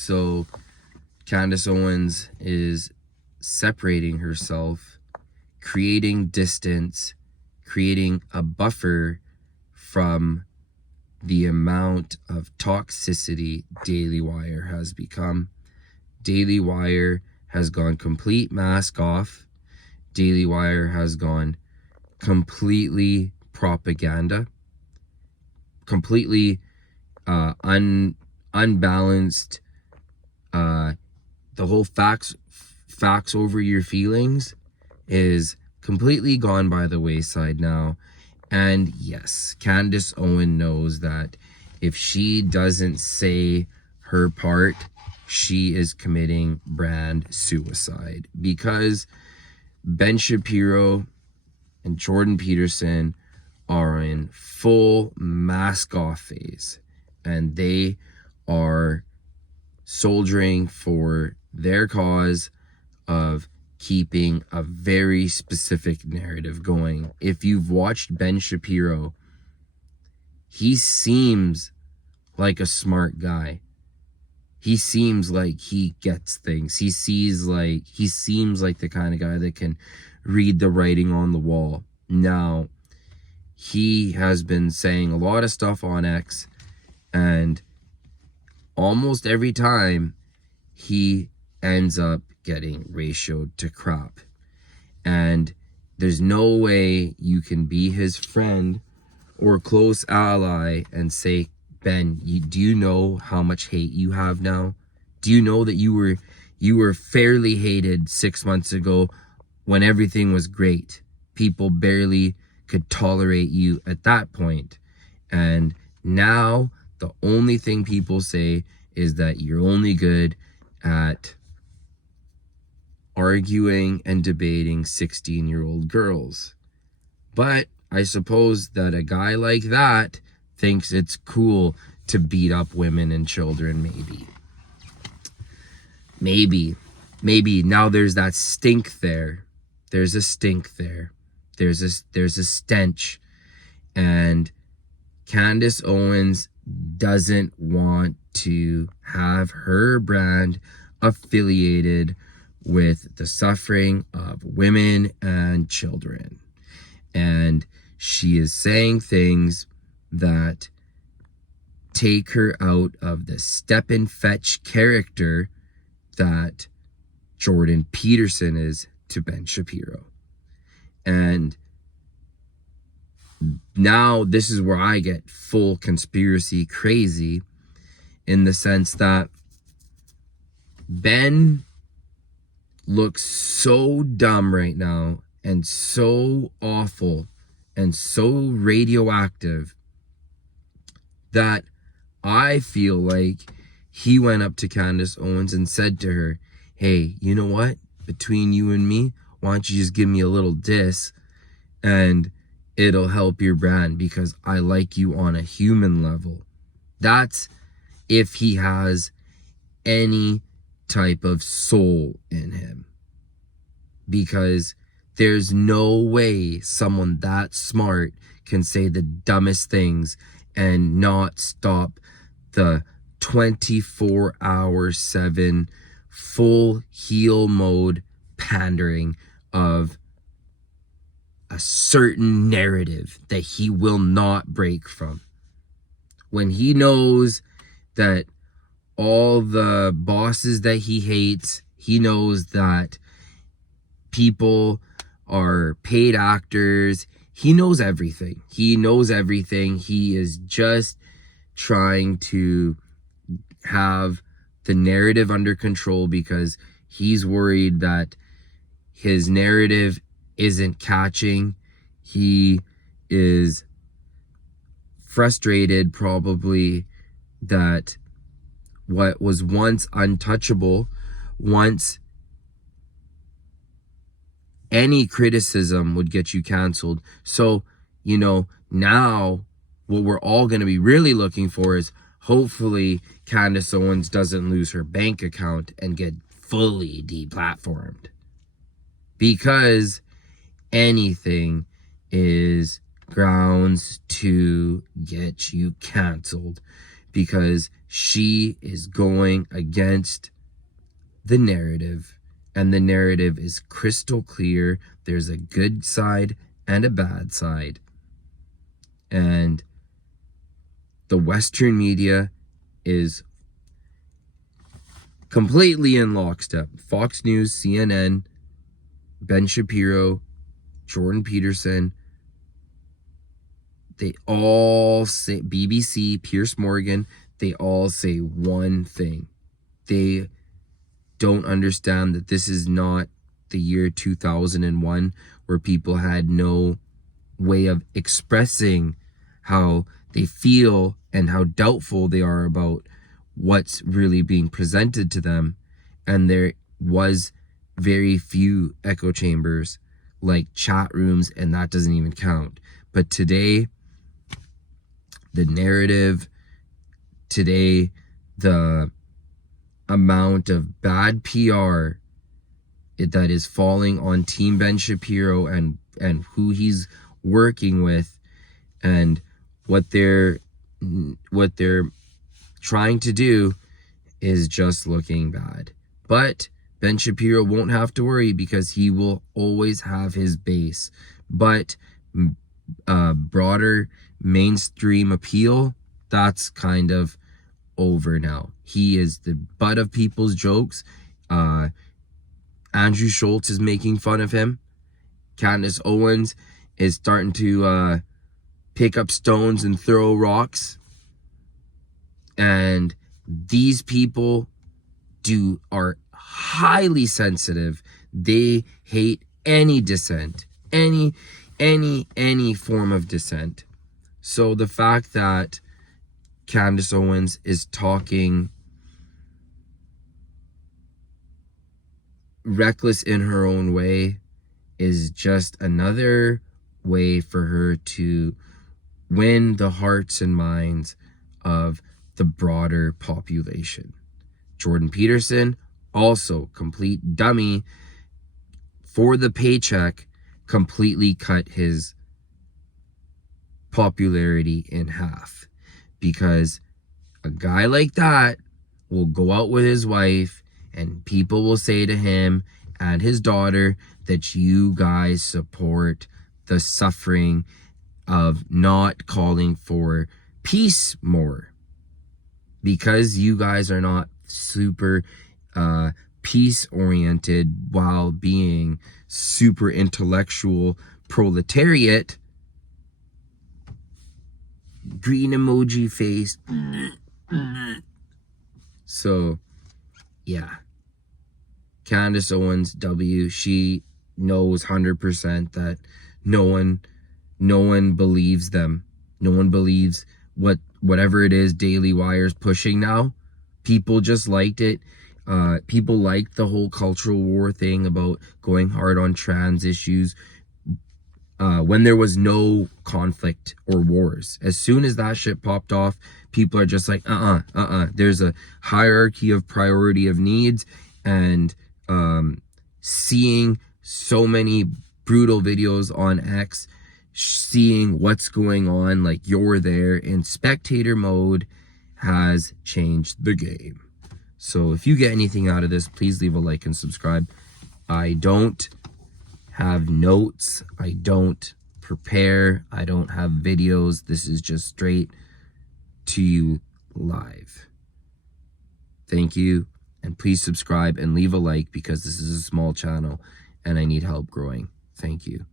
So Candace Owens is separating herself, creating distance, creating a buffer from the amount of toxicity Dailywire has become. Dailywire has gone complete mask off. Dailywire has gone completely propaganda, completely unbalanced. The whole facts over your feelings is completely gone by the wayside now. And yes, Candace Owens knows that if she doesn't say her part, she is committing brand suicide, because Ben Shapiro and Jordan Peterson are in full mask off phase, and they are soldiering for their cause of keeping a very specific narrative going. If you've watched Ben Shapiro, he seems like a smart guy. He seems like he gets things. He seems like the kind of guy that can read the writing on the wall. Now, he has been saying a lot of stuff on X, and almost every time he ends up getting ratioed to crap. And there's no way you can be his friend or close ally and say, Ben, do you know how much hate you have now? Do you know that you were fairly hated 6 months ago when everything was great? People barely could tolerate you at that point. And now the only thing people say is that you're only good at arguing and debating 16-year-old girls. But I suppose that a guy like that thinks it's cool to beat up women and children, maybe. Now there's that stink there. There's a stink there. There's a stench. And Candace Owens doesn't want to have her brand affiliated with the suffering of women and children. And she is saying things that take her out of the step and fetch character that Jordan Peterson is to Ben Shapiro. And now this is where I get full conspiracy crazy, in the sense that Ben looks so dumb right now and so awful and so radioactive that I feel like he went up to Candace Owens and said to her, hey, you know what? Between you and me, why don't you just give me a little diss and it'll help your brand, because I like you on a human level. That's if he has any type of soul in him. Because there's no way someone that smart can say the dumbest things and not stop the 24/7 full heel mode pandering of a certain narrative that he will not break from. When he knows that all the bosses that he hates, he knows that people are paid actors, he knows everything. He is just trying to have the narrative under control, because he's worried that his narrative isn't catching. He is frustrated, probably, that what was once untouchable, once any criticism would get you canceled. So, now what we're all going to be really looking for is, hopefully Candace Owens doesn't lose her bank account and get fully deplatformed. Because anything is grounds to get you canceled. Because she is going against the narrative, and the narrative is crystal clear. There's a good side and a bad side. And the Western media is completely in lockstep. Fox News, CNN, Ben Shapiro, Jordan Peterson, they all say, BBC, Piers Morgan, they all say one thing. They don't understand that this is not the year 2001 where people had no way of expressing how they feel and how doubtful they are about what's really being presented to them. And there was very few echo chambers like chat rooms, and that doesn't even count. But today, the narrative, today, the amount of bad PR that is falling on Team Ben Shapiro and who he's working with, and what they're trying to do is just looking bad. But Ben Shapiro won't have to worry because he will always have his base. But broader mainstream appeal, that's kind of over now. He is the butt of people's jokes. Andrew Schultz is making fun of him. Candace Owens is starting to pick up stones and throw rocks. And these people are highly sensitive. They hate any dissent, any form of dissent. So the fact that Candace Owens is talking reckless in her own way is just another way for her to win the hearts and minds of the broader population. Jordan Peterson, also complete dummy, for the paycheck, completely cut his popularity in half, because a guy like that will go out with his wife and people will say to him and his daughter that you guys support the suffering of not calling for peace more, because you guys are not super peace oriented while being super intellectual proletariat. Green emoji face. So yeah, Candace Owens, she knows 100% that no one believes them. No one believes whatever it is Dailywire's pushing now. People just liked it. People liked the whole cultural war thing about going hard on trans issues when there was no conflict or wars. As soon as that shit popped off, people are just like, there's a hierarchy of priority of needs. And seeing so many brutal videos on X, seeing what's going on, like you're there in spectator mode, has changed the game. So if you get anything out of this, please leave a like and subscribe. I don't have notes. I don't prepare. I don't have videos. This is just straight to you live. Thank you. And please subscribe and leave a like, because this is a small channel and I need help growing. Thank you.